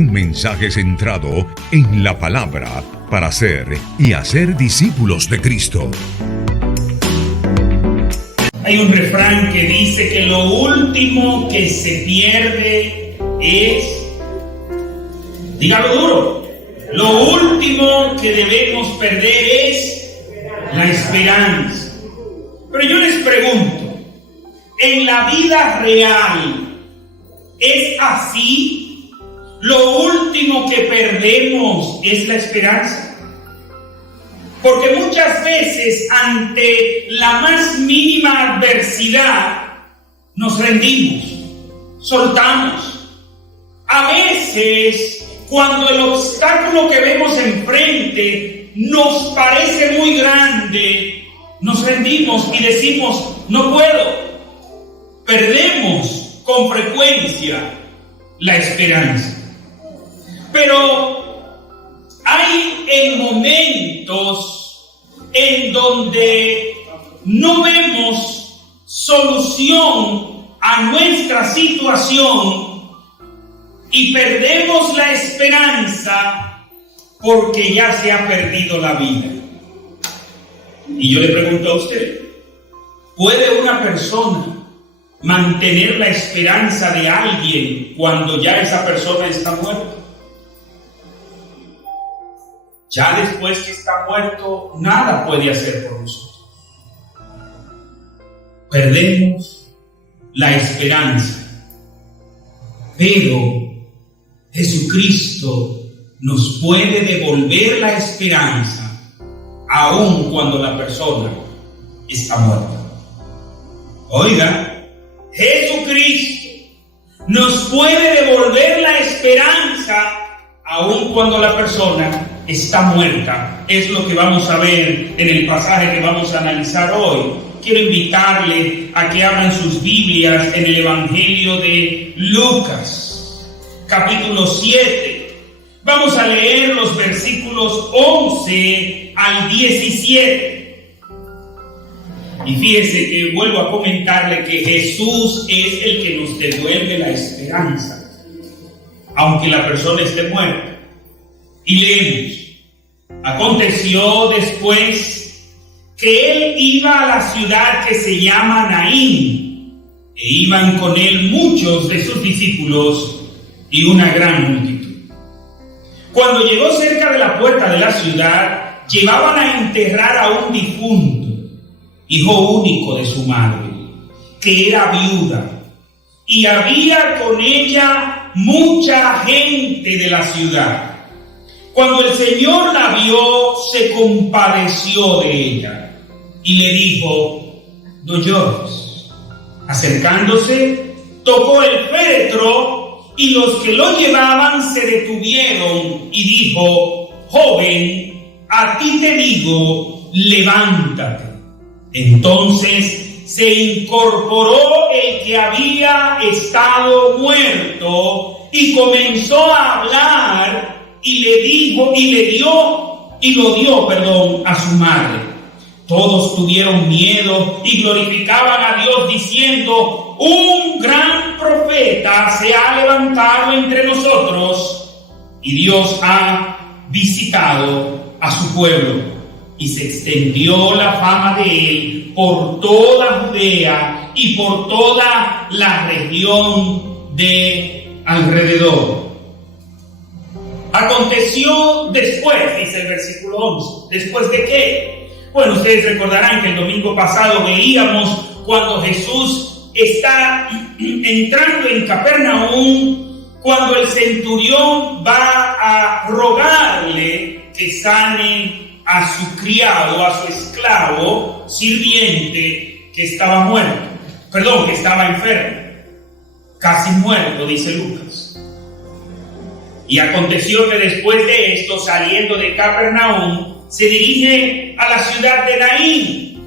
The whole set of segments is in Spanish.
Un mensaje centrado en la palabra para ser y hacer discípulos de Cristo. Hay un refrán que dice que lo último que se pierde es, dígalo duro, lo último que debemos perder es la esperanza. Pero yo les pregunto, ¿en la vida real es así? ¿Lo último que perdemos es la esperanza? Porque muchas veces ante la más mínima adversidad nos rendimos, soltamos. A veces cuando el obstáculo que vemos enfrente nos parece muy grande, nos rendimos y decimos, no puedo. Perdemos con frecuencia la esperanza. Pero hay momentos en donde no vemos solución a nuestra situación y perdemos la esperanza porque ya se ha perdido la vida. Y yo le pregunto a usted, ¿puede una persona mantener la esperanza de alguien cuando ya esa persona está muerta? Ya después que está muerto, nada puede hacer por nosotros. Perdemos la esperanza. Pero Jesucristo nos puede devolver la esperanza aun cuando la persona está muerta. Oiga, Jesucristo nos puede devolver la esperanza aun cuando la persona está muerta. Es lo que vamos a ver en el pasaje que vamos a analizar hoy. Quiero invitarle a que abran sus Biblias en el Evangelio de Lucas, capítulo 7. Vamos a leer los versículos 11 al 17. Y fíjese que vuelvo a comentarle que Jesús es el que nos devuelve la esperanza, aunque la persona esté muerta. Y leemos: aconteció después que él iba a la ciudad que se llama Naín, e iban con él muchos de sus discípulos y una gran multitud. Cuando llegó cerca de la puerta de la ciudad, llevaban a enterrar a un difunto, hijo único de su madre, que era viuda, y había con ella mucha gente de la ciudad. Cuando el Señor la vio, se compadeció de ella y le dijo: no llores. Acercándose, tocó el féretro y los que lo llevaban se detuvieron y dijo: joven, a ti te digo, levántate. Entonces se incorporó el que había estado muerto y comenzó a hablar y lo dio a su madre. Todos tuvieron miedo y glorificaban a Dios diciendo: un gran profeta se ha levantado entre nosotros y Dios ha visitado a su pueblo. Y se extendió la fama de él por toda Judea y por toda la región de alrededor. Aconteció después, dice el versículo 11. ¿Después de qué? Bueno, ustedes recordarán que el domingo pasado veíamos cuando Jesús está entrando en Capernaum, cuando el centurión va a rogarle que sane a su criado, a su esclavo, sirviente, que estaba muerto. Que estaba enfermo, casi muerto, dice Lucas. Y aconteció que después de esto, saliendo de Capernaum, se dirige a la ciudad de Naín.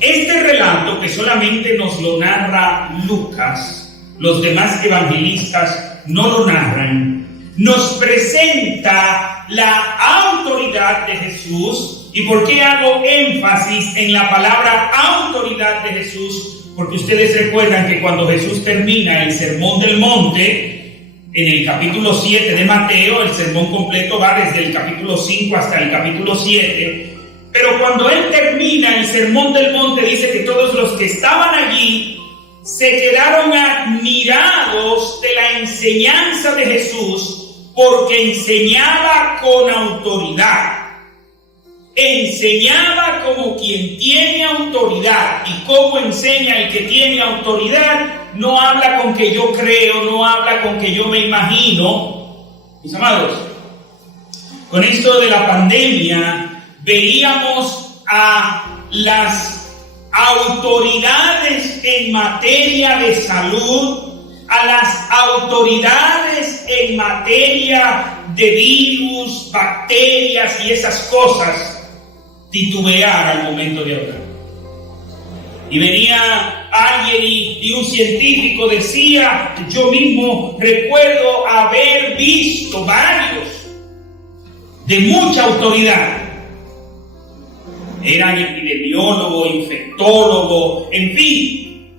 Este relato, que solamente nos lo narra Lucas, los demás evangelistas no lo narran, nos presenta la autoridad de Jesús. ¿Y por qué hago énfasis en la palabra autoridad de Jesús? Porque ustedes recuerdan que cuando Jesús termina el Sermón del Monte, en el capítulo 7 de Mateo. El sermón completo va desde el capítulo 5 hasta el capítulo 7. Pero cuando él termina el sermón del monte, dice que todos los que estaban allí se quedaron admirados de la enseñanza de Jesús, porque enseñaba con autoridad. Enseñaba como quien tiene autoridad. ¿Y cómo enseña el que tiene autoridad? No habla con que yo creo, no habla con que yo me imagino. Mis amados, con esto de la pandemia, veíamos a las autoridades en materia de salud, a las autoridades en materia de virus, bacterias y esas cosas, titubear al momento de hablar. Y venía alguien y un científico decía, yo mismo recuerdo haber visto varios de mucha autoridad. Eran epidemiólogos, infectólogos, en fin,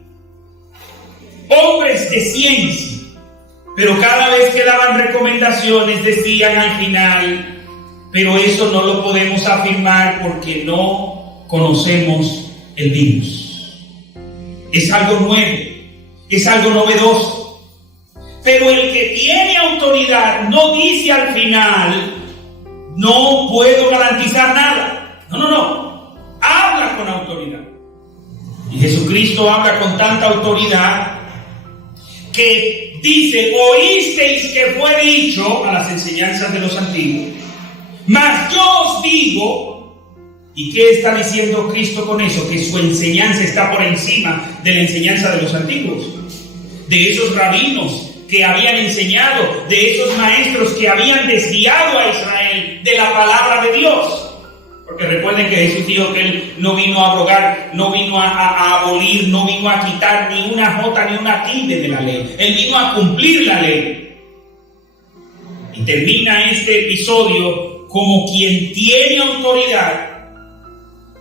hombres de ciencia. Pero cada vez que daban recomendaciones decían al final, pero eso no lo podemos afirmar porque no conocemos el virus. Es algo nuevo, es algo novedoso. Pero el que tiene autoridad no dice al final, no puedo garantizar nada. No. Habla con autoridad. Y Jesucristo habla con tanta autoridad que dice, oísteis que fue dicho a las enseñanzas de los antiguos, mas yo os digo. ¿Y qué está diciendo Cristo con eso? Que su enseñanza está por encima de la enseñanza de los antiguos, de esos rabinos que habían enseñado, de esos maestros que habían desviado a Israel de la palabra de Dios. Porque recuerden que Jesús dijo que Él no vino a abrogar, no vino a abolir, no vino a quitar ni una jota ni una tilde de la ley. Él vino a cumplir la ley. Y termina este episodio como quien tiene autoridad.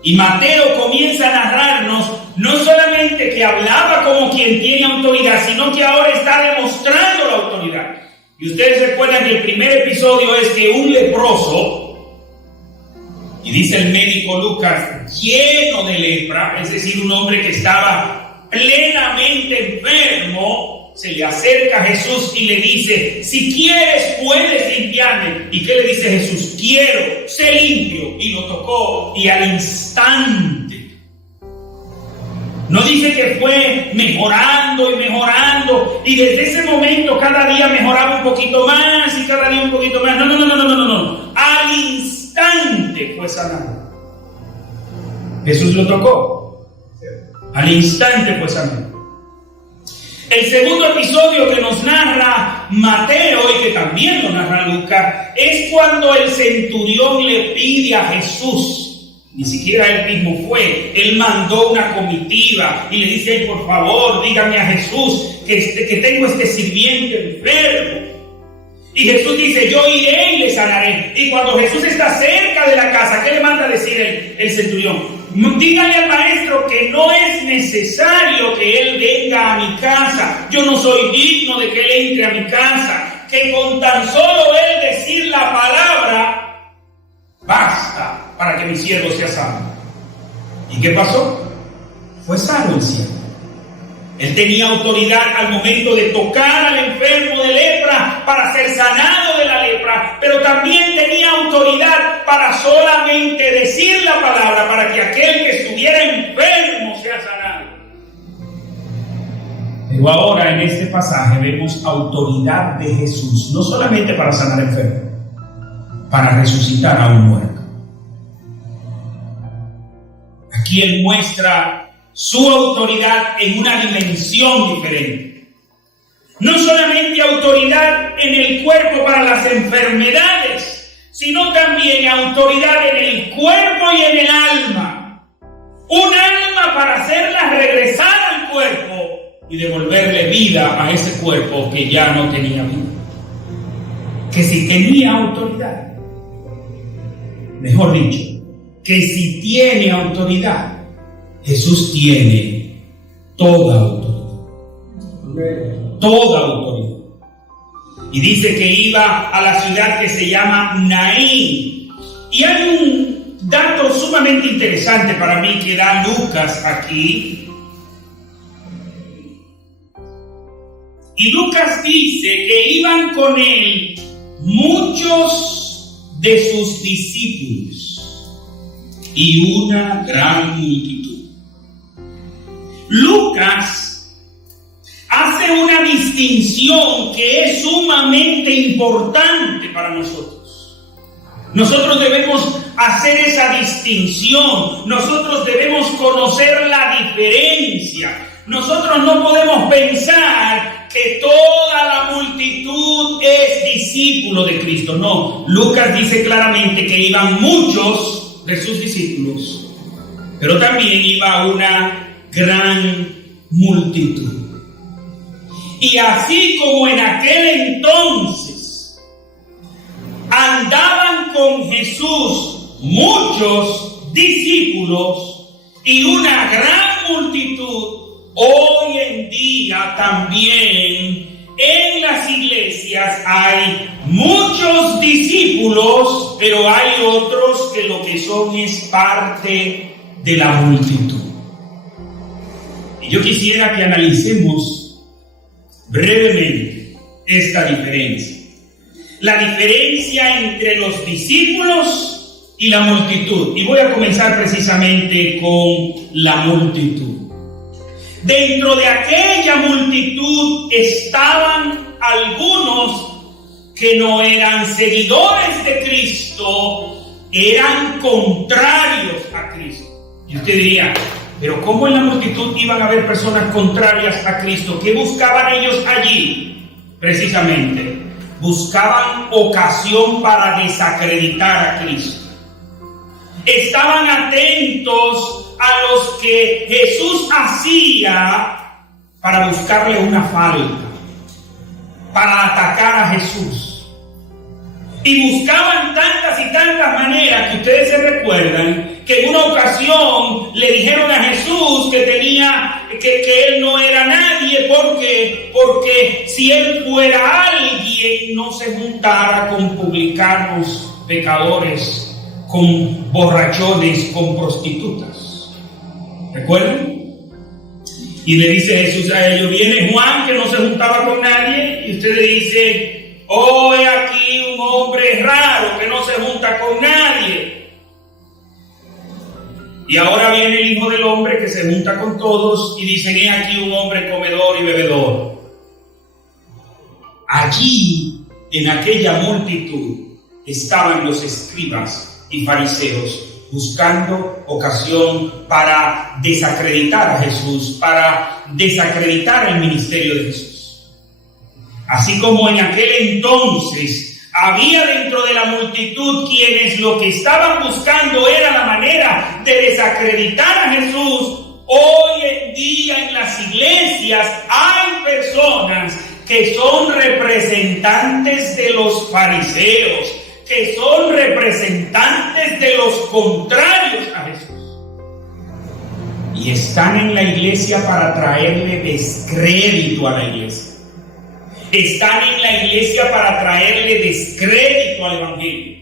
Y Mateo comienza a narrarnos no solamente que hablaba como quien tiene autoridad, sino que ahora está demostrando la autoridad. Y ustedes recuerdan que el primer episodio es que un leproso, y dice el médico Lucas, lleno de lepra, es decir, un hombre que estaba plenamente enfermo, se le acerca a Jesús y le dice, si quieres puedes limpiarme. ¿Y qué le dice Jesús? Quiero, sé limpio. Y lo tocó y al instante. No dice que fue mejorando y mejorando y desde ese momento cada día mejoraba un poquito más y cada día un poquito más. No. Al instante fue sanado. Jesús lo tocó. Al instante fue sanado. El segundo episodio que nos narra Mateo y que también lo narra Lucas es cuando el centurión le pide a Jesús, ni siquiera él mismo fue, él mandó una comitiva y le dice, ay, por favor, dígame a Jesús que tengo este sirviente enfermo. Y Jesús dice, yo iré y le sanaré. Y cuando Jesús está cerca de la casa, ¿qué le manda a decir el centurión? Dígale al maestro que no es necesario que él venga a mi casa. Yo no soy digno de que él entre a mi casa. Que con tan solo él decir la palabra, basta para que mi siervo sea sano. ¿Y qué pasó? Fue sano el siervo. Él tenía autoridad al momento de tocar al enfermo de lepra para ser sanado de la lepra, pero también tenía autoridad para solamente decir la palabra para que aquel que estuviera enfermo sea sanado. Pero ahora en este pasaje vemos autoridad de Jesús, no solamente para sanar enfermos, para resucitar a un muerto. Aquí Él muestra su autoridad en una dimensión diferente. No solamente autoridad en el cuerpo para las enfermedades, sino también autoridad en el cuerpo y en el alma. Un alma para hacerla regresar al cuerpo y devolverle vida a ese cuerpo que ya no tenía vida. Que si tenía autoridad, mejor dicho, que si tiene autoridad, Jesús tiene toda autoridad. Toda autoridad. Y dice que iba a la ciudad que se llama Naín. Y hay un dato sumamente interesante para mí que da Lucas aquí. Y Lucas dice que iban con él muchos de sus discípulos y una gran multitud. Lucas hace una distinción que es sumamente importante para nosotros. Nosotros debemos hacer esa distinción. Nosotros debemos conocer la diferencia. Nosotros no podemos pensar que toda la multitud es discípulo de Cristo. No, Lucas dice claramente que iban muchos de sus discípulos, pero también iba una gran multitud. Y así como en aquel entonces andaban con Jesús muchos discípulos y una gran multitud, hoy en día también en las iglesias hay muchos discípulos, pero hay otros que lo que son es parte de la multitud. Y yo quisiera que analicemos brevemente esta diferencia. La diferencia entre los discípulos y la multitud. Y voy a comenzar precisamente con la multitud. Dentro de aquella multitud estaban algunos que no eran seguidores de Cristo, eran contrarios a Cristo. Y usted diría, pero ¿cómo en la multitud iban a haber personas contrarias a Cristo? ¿Qué buscaban ellos allí? Precisamente, buscaban ocasión para desacreditar a Cristo. Estaban atentos a los que Jesús hacía para buscarle una falta, para atacar a Jesús. Y buscaban tantas y tantas maneras que ustedes se recuerdan que en una ocasión le dijeron a Jesús que él no era nadie porque si él fuera alguien no se juntara con publicanos, pecadores, con borrachones, con prostitutas. ¿Recuerdan? Y le dice Jesús a ellos, viene Juan que no se juntaba con nadie, y usted le dice, oh, he aquí un hombre raro que no se junta con nadie. Y ahora viene el Hijo del Hombre que se junta con todos y dicen, he aquí un hombre comedor y bebedor. Allí, en aquella multitud, estaban los escribas y fariseos buscando ocasión para desacreditar a Jesús, para desacreditar el ministerio de Jesús. Así como en aquel entonces había dentro de la multitud quienes lo que estaban buscando era la manera de desacreditar a Jesús, hoy en día en las iglesias hay personas que son representantes de los fariseos, que son representantes de los contrarios a Jesús. Y están en la iglesia para traerle descrédito a la iglesia. Están en la iglesia para traerle descrédito al evangelio.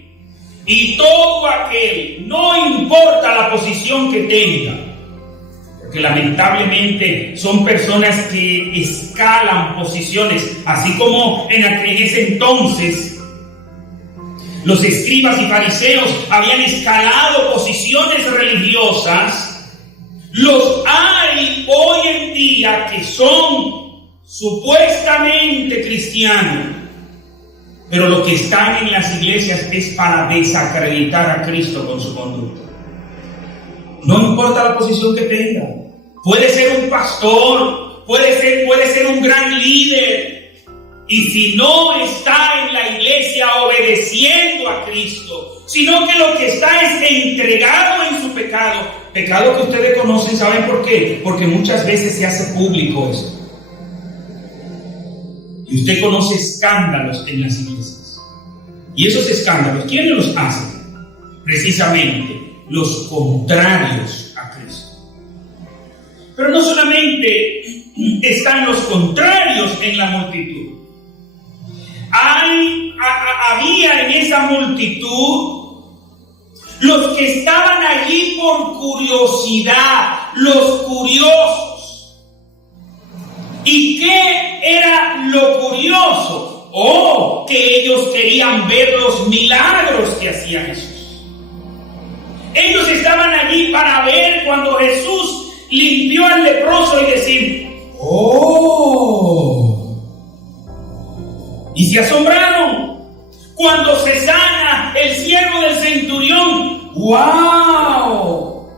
Y todo aquel, no importa la posición que tenga, porque lamentablemente son personas que escalan posiciones, así como en ese entonces los escribas y fariseos habían escalado posiciones religiosas. Los hay hoy en día que son supuestamente cristianos, pero lo que están en las iglesias es para desacreditar a Cristo con su conducta. No importa la posición que tenga. Puede ser un pastor, puede ser un gran líder. Y si no está en la iglesia obedeciendo a Cristo, sino que lo que está es entregado en su pecado que ustedes conocen, ¿saben por qué? Porque muchas veces se hace público eso. Y usted conoce escándalos en las iglesias. Y esos escándalos, ¿quiénes los hacen? Precisamente los contrarios a Cristo. Pero no solamente están los contrarios en la multitud. había en esa multitud los que estaban allí por curiosidad, los curiosos. ¿Y qué era lo curioso? Oh, que ellos querían ver los milagros que hacía Jesús. Ellos estaban allí para ver cuando Jesús limpió al leproso y decir, ¡oh! Y se asombraron. Cuando se sana el siervo del centurión, ¡wow!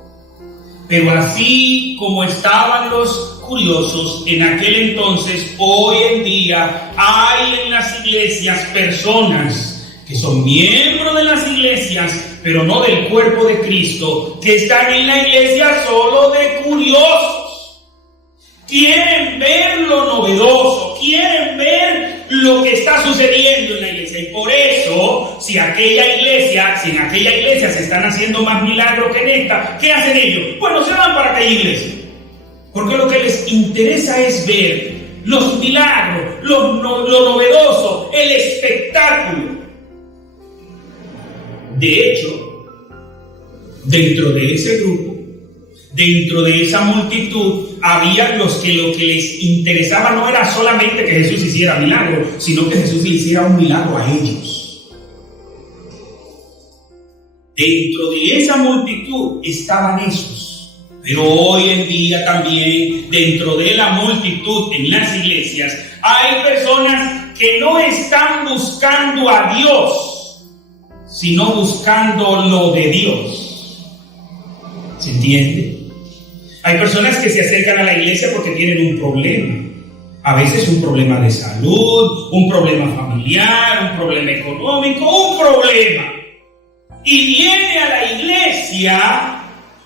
Pero así como estaban los curiosos en aquel entonces, hoy en día hay en las iglesias personas que son miembros de las iglesias, pero no del cuerpo de Cristo, que están en la iglesia solo de curiosos. Quieren ver lo novedoso, quieren ver lo que está sucediendo en la iglesia. Y por eso, si en aquella iglesia se están haciendo más milagros que en esta, ¿qué hacen ellos? Bueno, se van para aquella iglesia. Porque lo que les interesa es ver los milagros, lo novedoso, el espectáculo. De hecho, dentro de ese grupo, dentro de esa multitud, había los que lo que les interesaba no era solamente que Jesús hiciera milagros, sino que Jesús le hiciera un milagro a ellos. Dentro de esa multitud estaban esos. Pero hoy en día también, dentro de la multitud en las iglesias, hay personas que no están buscando a Dios, sino buscando lo de Dios. ¿Se entiende? Hay personas que se acercan a la iglesia porque tienen un problema. A veces un problema de salud, un problema familiar, un problema económico, un problema. Y viene a la iglesia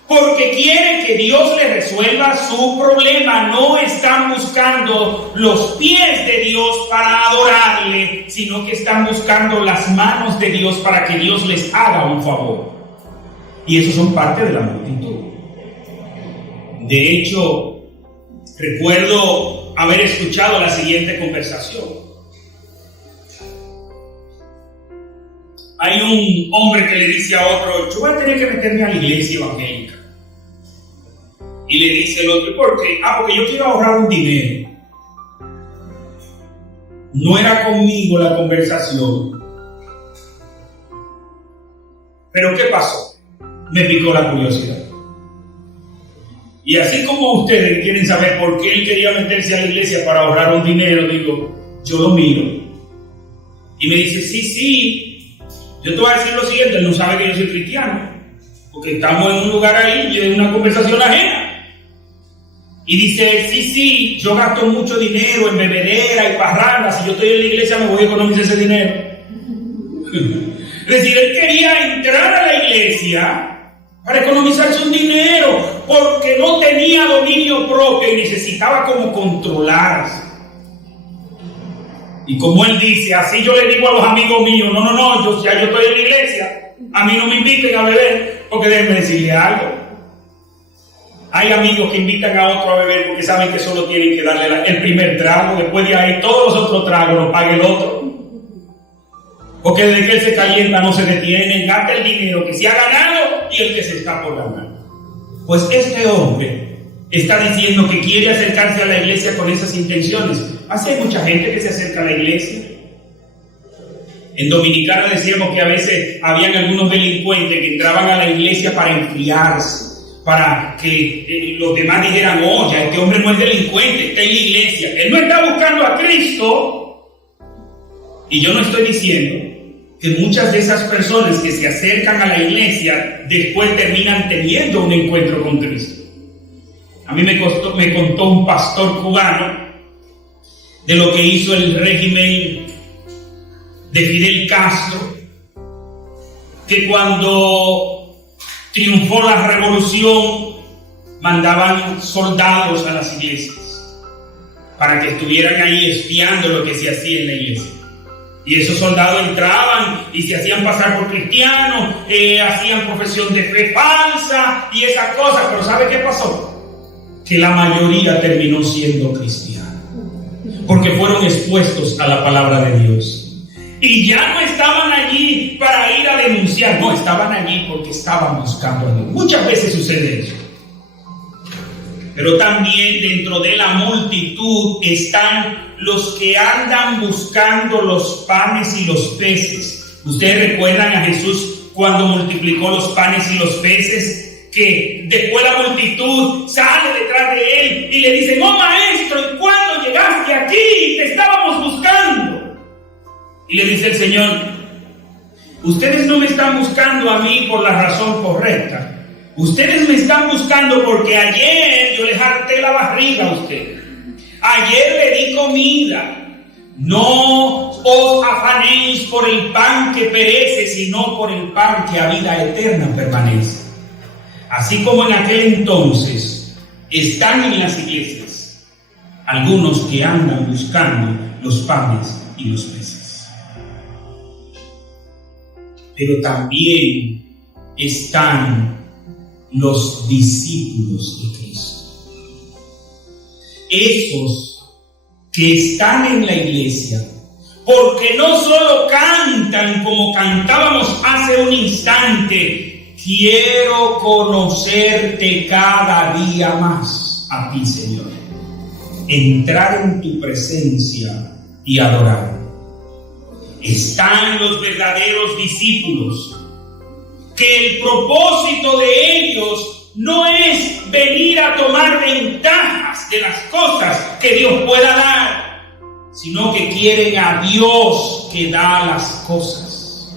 porque quiere que Dios le resuelva su problema. No están buscando los pies de Dios para adorarle, sino que están buscando las manos de Dios para que Dios les haga un favor. Y esos son parte de la multitud. De hecho, recuerdo haber escuchado la siguiente conversación. Hay un hombre que le dice a otro, yo voy a tener que meterme a la iglesia evangélica. Y le dice el otro, ¿por qué? Porque yo quiero ahorrar un dinero. No era conmigo la conversación. Pero ¿qué pasó? Me picó la curiosidad. Y así como ustedes quieren saber por qué él quería meterse a la iglesia para ahorrar un dinero, digo, yo lo miro. Y me dice, sí, yo te voy a decir lo siguiente, él no sabe que yo soy cristiano, porque estamos en un lugar ahí y en una conversación ajena. Y dice, sí, yo gasto mucho dinero en bebedera y parrandas, si yo estoy en la iglesia me voy a economizar ese dinero. Es decir, él quería entrar a la iglesia para economizarse un dinero, porque no tenía dominio propio y necesitaba como controlarse. Y como él dice, así yo le digo a los amigos míos, no, yo estoy en la iglesia, a mí no me inviten a beber, porque déjenme decirle algo. Hay amigos que invitan a otro a beber porque saben que solo tienen que darle el primer trago, después de ahí todos los otros tragos los paga el otro. Porque desde que él se calienta no se detiene, gasta el dinero que se ha ganado y el que se está por ganar. Pues este hombre está diciendo que quiere acercarse a la iglesia con esas intenciones. Así hay mucha gente que se acerca a la iglesia. En Dominicana decíamos que a veces habían algunos delincuentes que entraban a la iglesia para enfriarse, para que los demás dijeran, ya este hombre no es delincuente, está en la iglesia, él no está buscando a Cristo. Y yo no estoy diciendo que muchas de esas personas que se acercan a la iglesia después terminan teniendo un encuentro con Cristo. A mí me contó un pastor cubano de lo que hizo el régimen de Fidel Castro, que cuando triunfó la revolución mandaban soldados a las iglesias para que estuvieran ahí espiando lo que se hacía en la iglesia. Y esos soldados entraban y se hacían pasar por cristianos, hacían profesión de fe falsa y esas cosas. Pero ¿sabe qué pasó? Que la mayoría terminó siendo cristiana, porque fueron expuestos a la palabra de Dios. Y ya no estaban allí para ir a denunciar, no, estaban allí porque estaban buscando a Dios. Muchas veces sucede eso. Pero también dentro de la multitud están los que andan buscando los panes y los peces. Ustedes recuerdan a Jesús cuando multiplicó los panes y los peces, que después la multitud sale detrás de él y le dicen: oh maestro, ¿y cuándo llegaste aquí? Te estábamos buscando. Y le dice el Señor: ustedes no me están buscando a mí por la razón correcta. Ustedes me están buscando porque ayer yo les harté la barriga a ustedes. Ayer le di comida. No os afanéis por el pan que perece, sino por el pan que a vida eterna permanece. Así como en aquel entonces están en las iglesias algunos que andan buscando los panes y los peces. Pero también están los discípulos de Cristo. Esos que están en la iglesia, porque no solo cantan como cantábamos hace un instante: quiero conocerte cada día más a ti, Señor, entrar en tu presencia y adorar. Están los verdaderos discípulos, que el propósito de ellos no es venir a tomar ventajas de las cosas que Dios pueda dar, sino que quieren a Dios que da las cosas.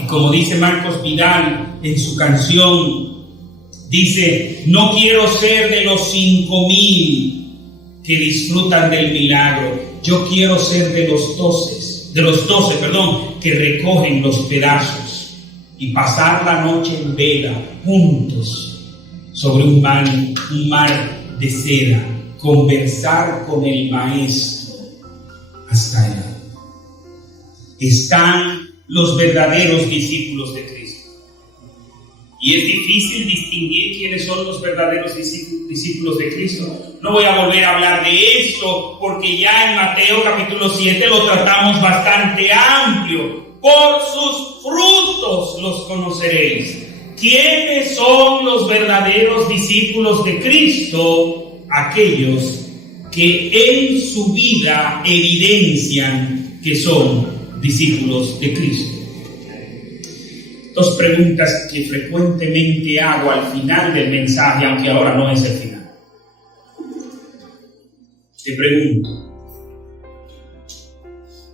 Y como dice Marcos Vidal en su canción, dice: no quiero ser de los 5,000 que disfrutan del milagro, yo quiero ser de los 12, que recogen los pedazos y pasar la noche en vela juntos sobre un mar de seda, conversar con el Maestro hasta el alba. Están los verdaderos discípulos de Cristo. Y es difícil distinguir quiénes son los verdaderos discípulos de Cristo. No voy a volver a hablar de esto, porque ya en Mateo capítulo 7 lo tratamos bastante amplio. Por sus frutos los conoceréis. ¿Quiénes son los verdaderos discípulos de Cristo? Aquellos que en su vida evidencian que son discípulos de Cristo. Dos preguntas que frecuentemente hago al final del mensaje, aunque ahora no es el final. Te pregunto: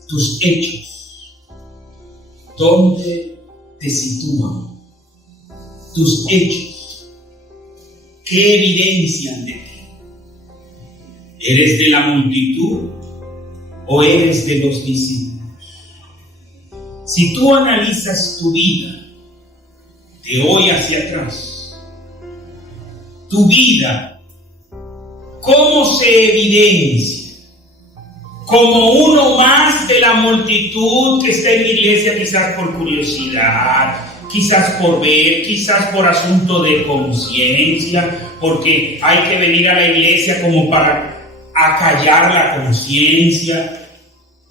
tus hechos, ¿dónde te sitúan? Tus hechos, ¿qué evidencian de ti? ¿Eres de la multitud o eres de los discípulos? Si tú analizas tu vida de hoy hacia atrás, tu vida, ¿cómo se evidencia? Como uno más de la multitud que está en la iglesia, quizás por curiosidad, quizás por ver, quizás por asunto de conciencia, porque hay que venir a la iglesia como para acallar la conciencia.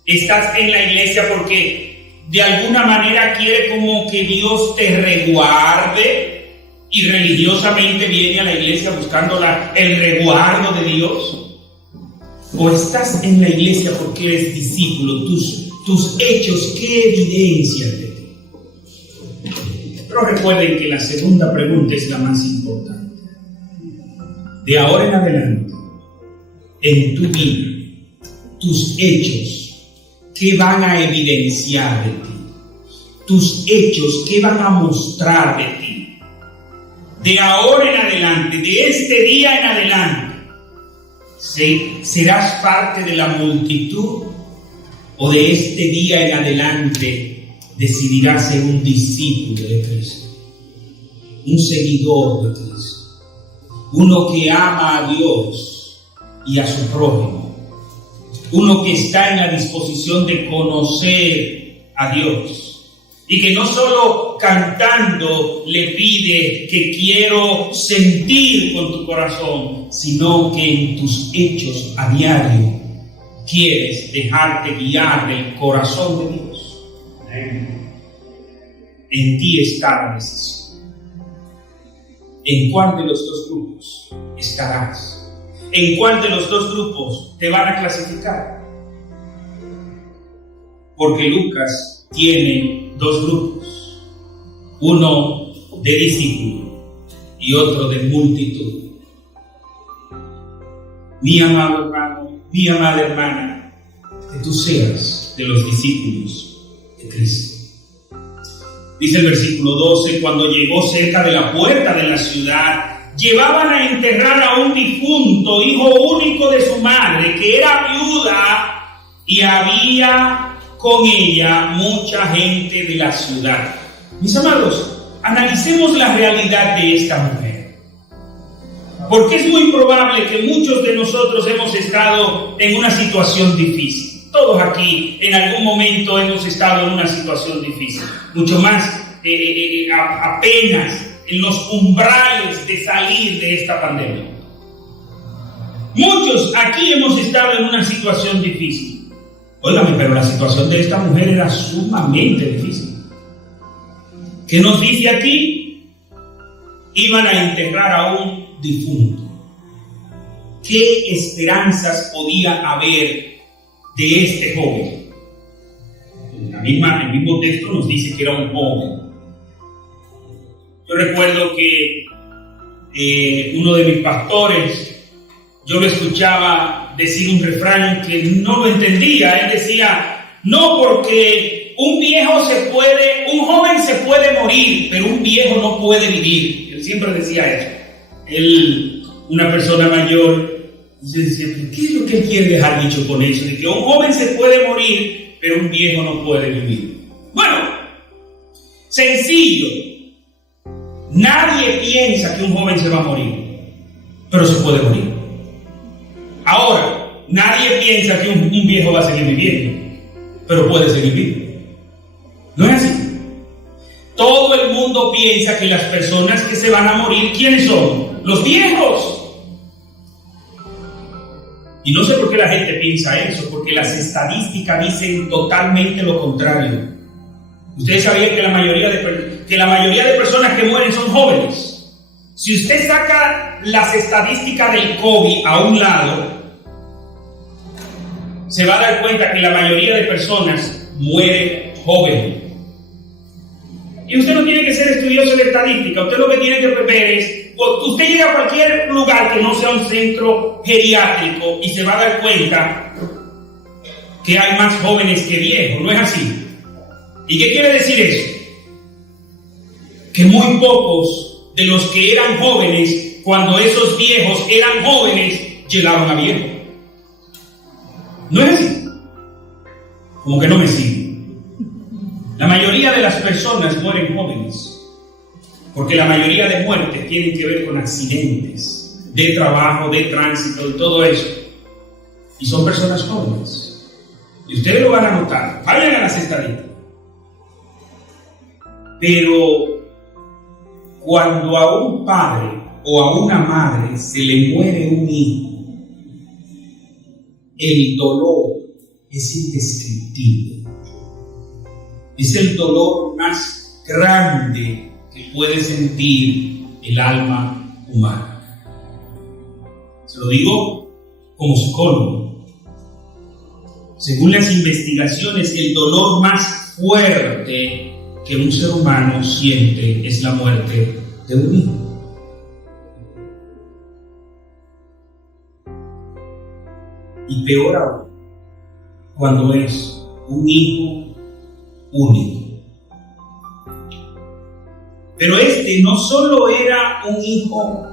Estás en la iglesia porque de alguna manera quiere como que Dios te resguarde y religiosamente viene a la iglesia buscando el resguardo de Dios. O estás en la iglesia porque eres discípulo, tus hechos, ¿qué evidencian de ti? Pero recuerden que la segunda pregunta es la más importante. De ahora en adelante, en tu vida, tus hechos, ¿qué van a evidenciar de ti? Tus hechos, ¿qué van a mostrar de ti? De ahora en adelante, de este día en adelante, ¿serás parte de la multitud o de este día en adelante decidirás ser un discípulo de Cristo? Un seguidor de Cristo, uno que ama a Dios y a su prójimo, uno que está en la disposición de conocer a Dios y que no solo cantando le pide que quiero sentir con tu corazón, sino que en tus hechos a diario quieres dejarte guiar del corazón de Dios, en ti está la decisión. ¿En cuál de los dos grupos estarás? ¿En cuál de los dos grupos te van a clasificar? Porque Lucas tiene dos grupos, uno de discípulo y otro de multitud. Mi amado hermano, mi amada hermana, que tú seas de los discípulos de Cristo. Dice el versículo 12, cuando llegó cerca de la puerta de la ciudad, llevaban a enterrar a un difunto, hijo único de su madre, que era viuda, y había con ella mucha gente de la ciudad. Mis amados, analicemos la realidad de esta mujer, porque es muy probable que muchos de nosotros hemos estado en una situación difícil. Todos aquí en algún momento hemos estado en una situación difícil, mucho más apenas en los umbrales de salir de esta pandemia. Muchos aquí hemos estado en una situación difícil. Óigame, pero la situación de esta mujer era sumamente difícil. ¿Qué nos dice aquí? Iban a enterrar a un difunto. ¿Qué esperanzas podía haber de este joven? El mismo texto nos dice que era un joven. Yo recuerdo que uno de mis pastores, yo lo escuchaba decir un refrán que no lo entendía. Él decía, no, porque un joven se puede morir, pero un viejo no puede vivir. Él siempre decía eso. Una persona mayor, yo decía, ¿qué es lo que él quiere dejar dicho con eso? De que un joven se puede morir, pero un viejo no puede vivir. Bueno, sencillo. Nadie piensa que un joven se va a morir, pero se puede morir. Ahora, nadie piensa que un viejo va a seguir viviendo, pero puede seguir vivo. ¿No es así? Todo el mundo piensa que las personas que se van a morir, ¿quiénes son? Los viejos. Y no sé por qué la gente piensa eso, porque las estadísticas dicen totalmente lo contrario. Ustedes sabían que la mayoría de personas que mueren son jóvenes. Si usted saca las estadísticas del COVID a un lado, se va a dar cuenta que la mayoría de personas mueren jóvenes. Y usted no tiene que ser estudioso de estadística. Usted lo que tiene que ver es, usted llega a cualquier lugar que no sea un centro geriátrico y se va a dar cuenta que hay más jóvenes que viejos. ¿No es así? ¿Y qué quiere decir eso? Que muy pocos de los que eran jóvenes, cuando esos viejos eran jóvenes, llegaron a viejo. ¿No es así? Como que no me sigue. La mayoría de las personas mueren jóvenes, porque la mayoría de muertes tienen que ver con accidentes de trabajo, de tránsito y todo eso. Y son personas jóvenes. Y ustedes lo van a notar. Vayan a las estadísticas. Pero cuando a un padre o a una madre se le muere un hijo, el dolor es indescriptible. Es el dolor más grande que puede sentir el alma humana. Se lo digo como psicólogo. Según las investigaciones, el dolor más fuerte que un ser humano siente es la muerte de un hijo. Y peor aún, cuando es un hijo único. Pero este no solo era un hijo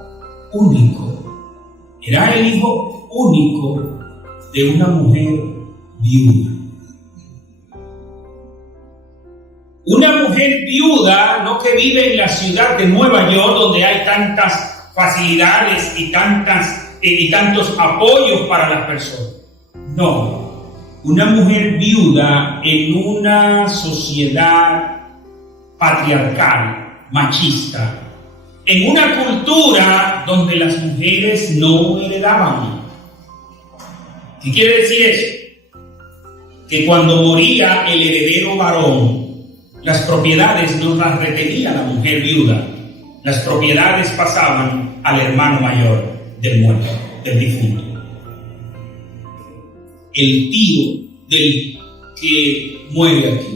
único, era el hijo único de una mujer viuda. Una mujer viuda, no que vive en la ciudad de Nueva York, donde hay tantas facilidades y tantos apoyos para las personas. No, una mujer viuda en una sociedad patriarcal, machista, en una cultura donde las mujeres no heredaban. ¿Qué quiere decir eso? que cuando moría el heredero varón, las propiedades no las retenía la mujer viuda. Las propiedades pasaban al hermano mayor del muerto, del difunto. El tío del que muere aquí.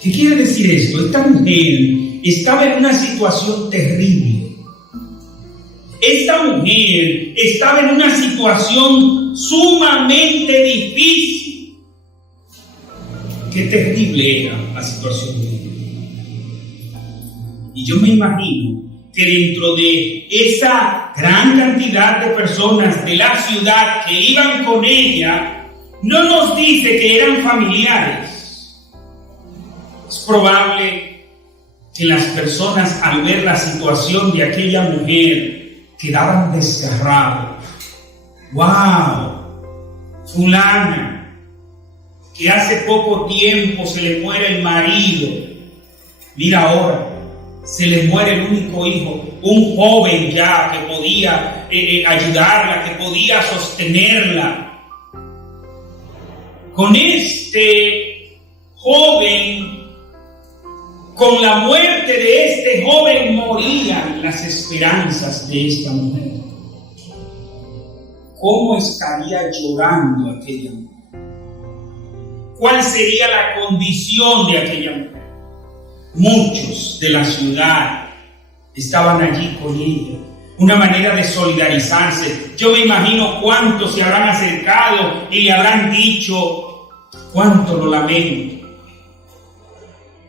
¿Qué quiere decir esto? Esta mujer estaba en una situación terrible. Esta mujer estaba en una situación sumamente difícil. Qué terrible era la situación de ella. Y yo me imagino que dentro de esa gran cantidad de personas de la ciudad que iban con ella, no nos dice que eran familiares. Es probable que las personas, al ver la situación de aquella mujer, quedaban desgarrados. ¡Wow! Fulana, que hace poco tiempo se le muere el marido. Mira ahora, se le muere el único hijo, un joven ya que podía ayudarla, que podía sostenerla. Con este joven, con la muerte de este joven, morían las esperanzas de esta mujer. ¿Cómo estaría llorando aquella mujer? ¿Cuál sería la condición de aquella mujer? Muchos de la ciudad estaban allí con ella. Una manera de solidarizarse. Yo me imagino cuántos se habrán acercado y le habrán dicho: cuánto lo lamento.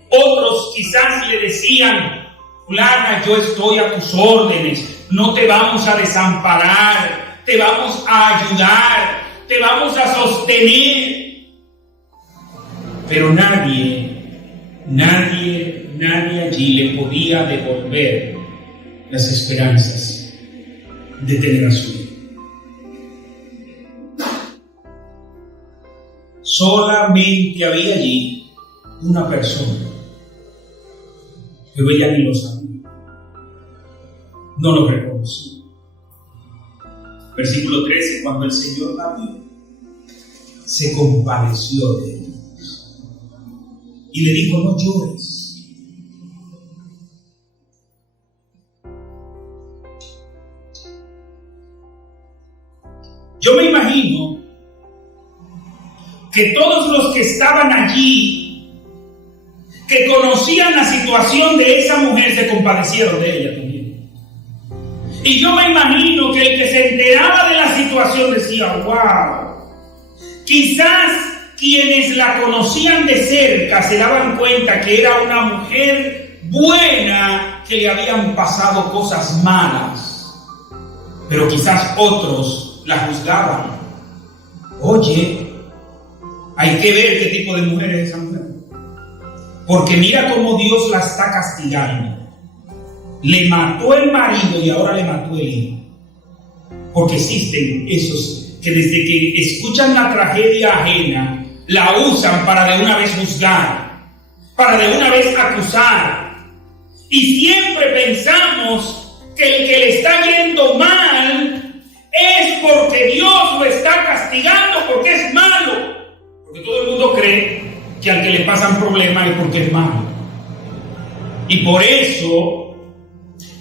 Otros quizás le decían: fulana, yo estoy a tus órdenes, no te vamos a desamparar, te vamos a ayudar, te vamos a sostener. Pero nadie allí le podía devolver las esperanzas de tener a su hijo. Solamente había allí una persona, pero ella ni lo sabía, no lo reconoció. Versículo 13: cuando el Señor la vio, se compadeció de ella y le dijo: no llores. Yo me imagino que todos los que estaban allí, que conocían la situación de esa mujer, se compadecieron de ella también. Y yo me imagino que el que se enteraba de la situación decía: wow. Quizás quienes la conocían de cerca se daban cuenta que era una mujer buena, que le habían pasado cosas malas, pero quizás otros la juzgaban. Oye, hay que ver qué tipo de mujer es esa mujer, porque mira cómo Dios la está castigando. Le mató el marido y ahora le mató el hijo. Porque existen esos que desde que escuchan la tragedia ajena, la usan para de una vez juzgar, para de una vez acusar. Y siempre pensamos que el que le está yendo mal es porque Dios lo está castigando, porque es malo. Porque todo el mundo cree que al que le pasan problemas es porque es malo. Y por eso,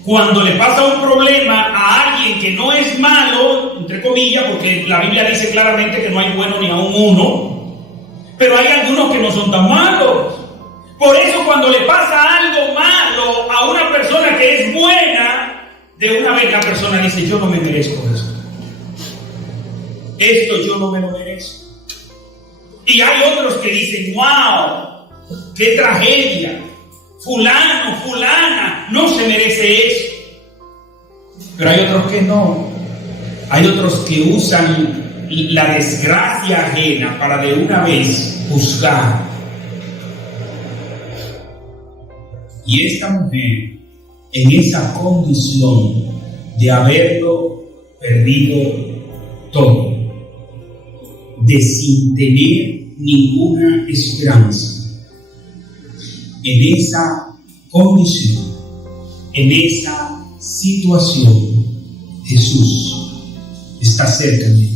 cuando le pasa un problema a alguien que no es malo, entre comillas, porque la Biblia dice claramente que no hay bueno ni aún uno, pero hay algunos que no son tan malos. Por eso cuando le pasa algo malo a una persona que es buena, de una vez la persona dice: yo no me merezco esto. Esto yo no me lo merezco. Y hay otros que dicen: wow, qué tragedia. Fulano, fulana, no se merece eso. Pero hay otros que no. Hay otros que usan la desgracia ajena para de una vez juzgar. Y esta mujer, en esa condición de haberlo perdido todo, de sin tener ninguna esperanza, en esa condición, en esa situación, Jesús está cerca de ella.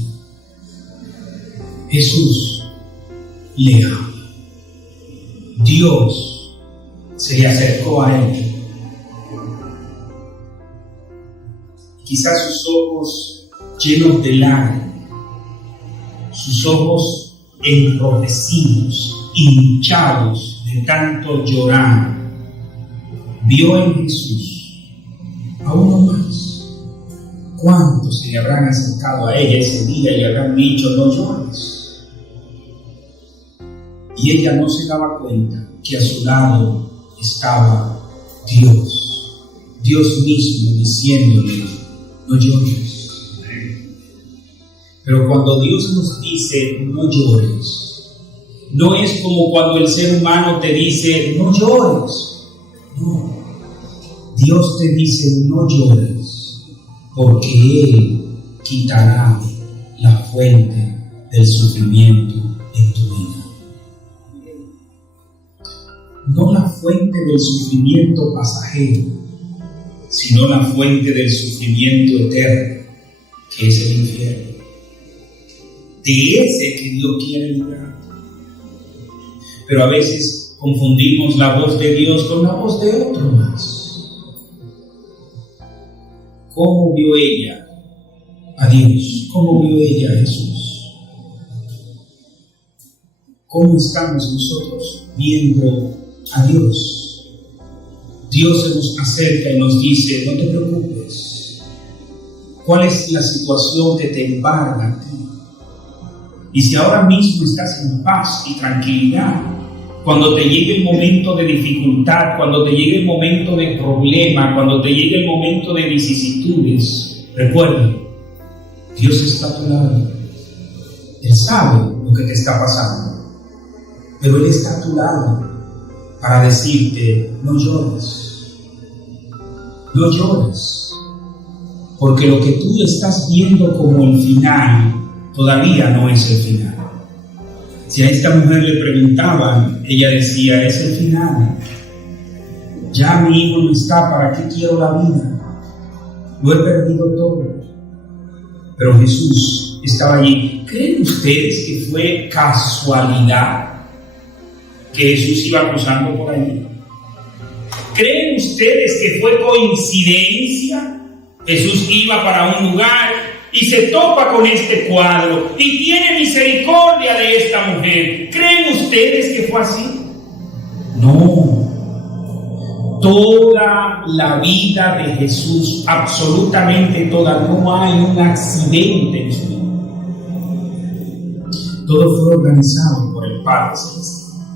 Jesús le ama. Dios se le acercó a ella. Quizás sus ojos llenos de lágrimas, sus ojos enrojecidos, hinchados de tanto llorar, vio en Jesús a uno más. ¿Cuántos se le habrán acercado a ella ese día y le habrán dicho: no llores? Y ella no se daba cuenta que a su lado estaba Dios mismo diciéndole: no llores. Pero cuando Dios nos dice no llores, no es como cuando el ser humano te dice no llores. No, Dios te dice no llores, porque Él quitará la fuente del sufrimiento en tu vida. No la fuente del sufrimiento pasajero, sino la fuente del sufrimiento eterno, que es el infierno. De ese que Dios quiere librar. Pero a veces confundimos la voz de Dios con la voz de otro más. ¿Cómo vio ella a Dios? ¿Cómo vio ella a Jesús? ¿Cómo estamos nosotros viendo a Dios? Dios se nos acerca y nos dice: no te preocupes. ¿Cuál es la situación que te embarga a ti? Y si ahora mismo estás en paz y tranquilidad, cuando te llegue el momento de dificultad, cuando te llegue el momento de problema, cuando te llegue el momento de vicisitudes, recuerda, Dios está a tu lado. Él sabe lo que te está pasando, pero Él está a tu lado para decirte: no llores, no llores, porque lo que tú estás viendo como el final todavía no es el final. Si a esta mujer le preguntaban, ella decía: es el final. Ya mi hijo no está, ¿para qué quiero la vida? Lo he perdido todo. Pero Jesús estaba allí. ¿Creen ustedes que fue casualidad que Jesús iba cruzando por allí? ¿Creen ustedes que fue coincidencia? Jesús iba para un lugar y se topa con este cuadro y tiene misericordia de esta mujer. ¿Creen ustedes que fue así? No. Toda la vida de Jesús, absolutamente toda, no hay un accidente en su vida. Todo fue organizado por el Padre Celestial.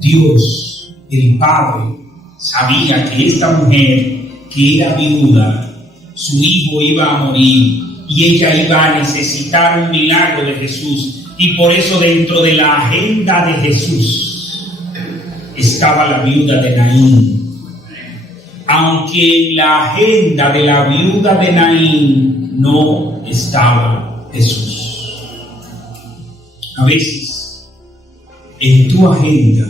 Dios, el Padre, sabía que esta mujer, que era viuda, su hijo iba a morir y ella iba a necesitar un milagro de Jesús. Y por eso dentro de la agenda de Jesús estaba la viuda de Naín. Aunque en la agenda de la viuda de Naín no estaba Jesús. A veces en tu agenda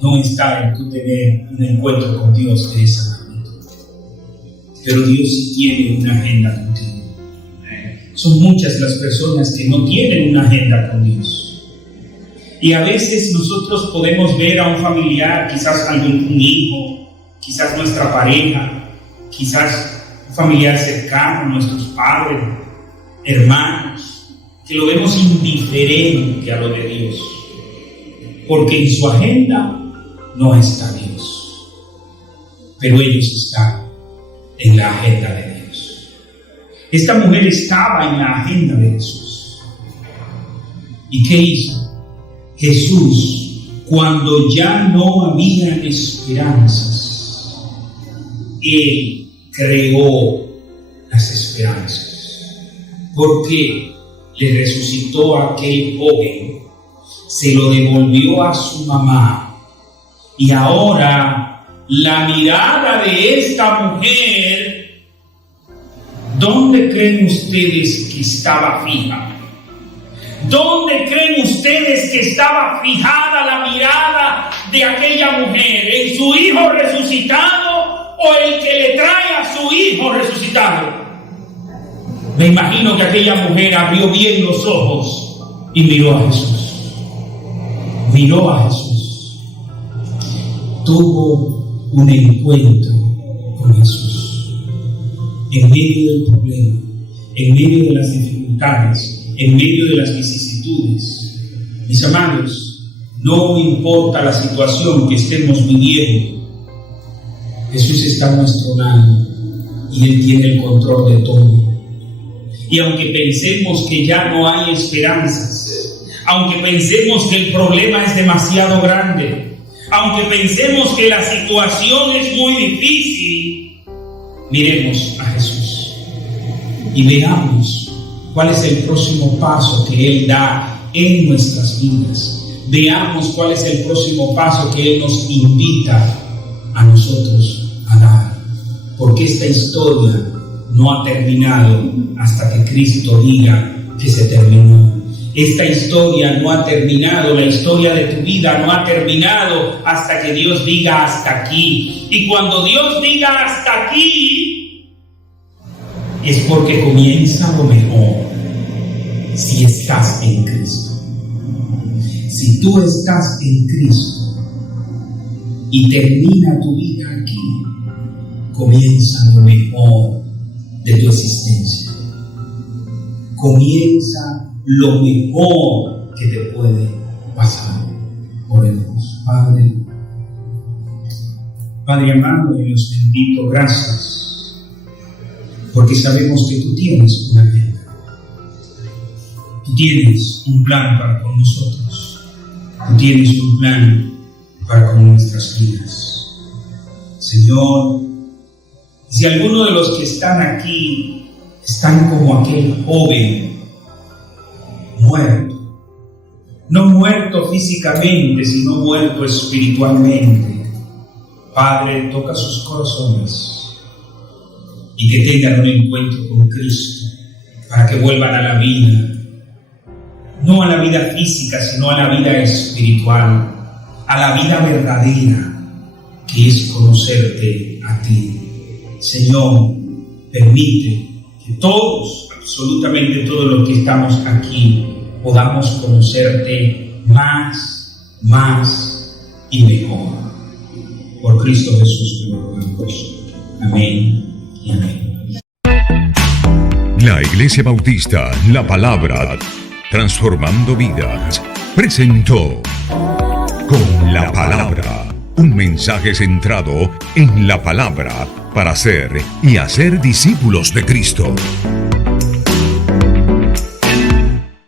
no está en tu tener un encuentro con Dios de esa magnitud. Pero Dios sí tiene una agenda contigo. Son muchas las personas que no tienen una agenda con Dios. Y a veces nosotros podemos ver a un familiar, quizás algún hijo, quizás nuestra pareja, quizás un familiar cercano, nuestros padres, hermanos, que lo vemos indiferente a lo de Dios. Porque en su agenda no está Dios, pero ellos están en la agenda de Dios. Esta mujer estaba en la agenda de Jesús. ¿Y qué hizo? Jesús, cuando ya no había esperanzas, Él creó las esperanzas. Porque le resucitó a aquel joven, se lo devolvió a su mamá. Y ahora la mirada de esta mujer, ¿dónde creen ustedes que estaba fija? ¿Dónde creen ustedes que estaba fijada la mirada de aquella mujer? ¿En su hijo resucitado o el que le trae a su hijo resucitado? Me imagino que aquella mujer abrió bien los ojos y miró a Jesús. Miró a Jesús. Tuvo un encuentro con Jesús. En medio del problema, en medio de las dificultades, en medio de las vicisitudes. Mis amados, no importa la situación que estemos viviendo, Jesús está a nuestro lado y Él tiene el control de todo. Y aunque pensemos que ya no hay esperanzas, aunque pensemos que el problema es demasiado grande, aunque pensemos que la situación es muy difícil, miremos a Jesús y veamos cuál es el próximo paso que Él da en nuestras vidas. Veamos cuál es el próximo paso que Él nos invita a nosotros a dar. Porque esta historia no ha terminado hasta que Cristo diga que se terminó. Esta historia no ha terminado, la historia de tu vida no ha terminado hasta que Dios diga hasta aquí. Y cuando Dios diga hasta aquí, es porque comienza lo mejor si estás en Cristo. Si tú estás en Cristo y termina tu vida aquí, comienza lo mejor de tu existencia. Comienza lo mejor que te puede pasar. Oremos. Padre amado y Dios bendito, gracias, porque sabemos que tú tienes una meta. Tú tienes un plan para con nosotros. Tú tienes un plan para con nuestras vidas. Señor, si alguno de los que están aquí están como aquel joven muerto, no muerto físicamente, sino muerto espiritualmente, Padre, toca sus corazones y que tengan un encuentro con Cristo para que vuelvan a la vida, no a la vida física, sino a la vida espiritual, a la vida verdadera, que es conocerte a ti. Señor, permite que todos, absolutamente todos los que estamos aquí, podamos conocerte más y mejor. Por Cristo Jesús te lo rogamos. Amén y amén. La Iglesia Bautista La Palabra, transformando vidas, presentó Con la Palabra, un mensaje centrado en la palabra para ser y hacer discípulos de Cristo.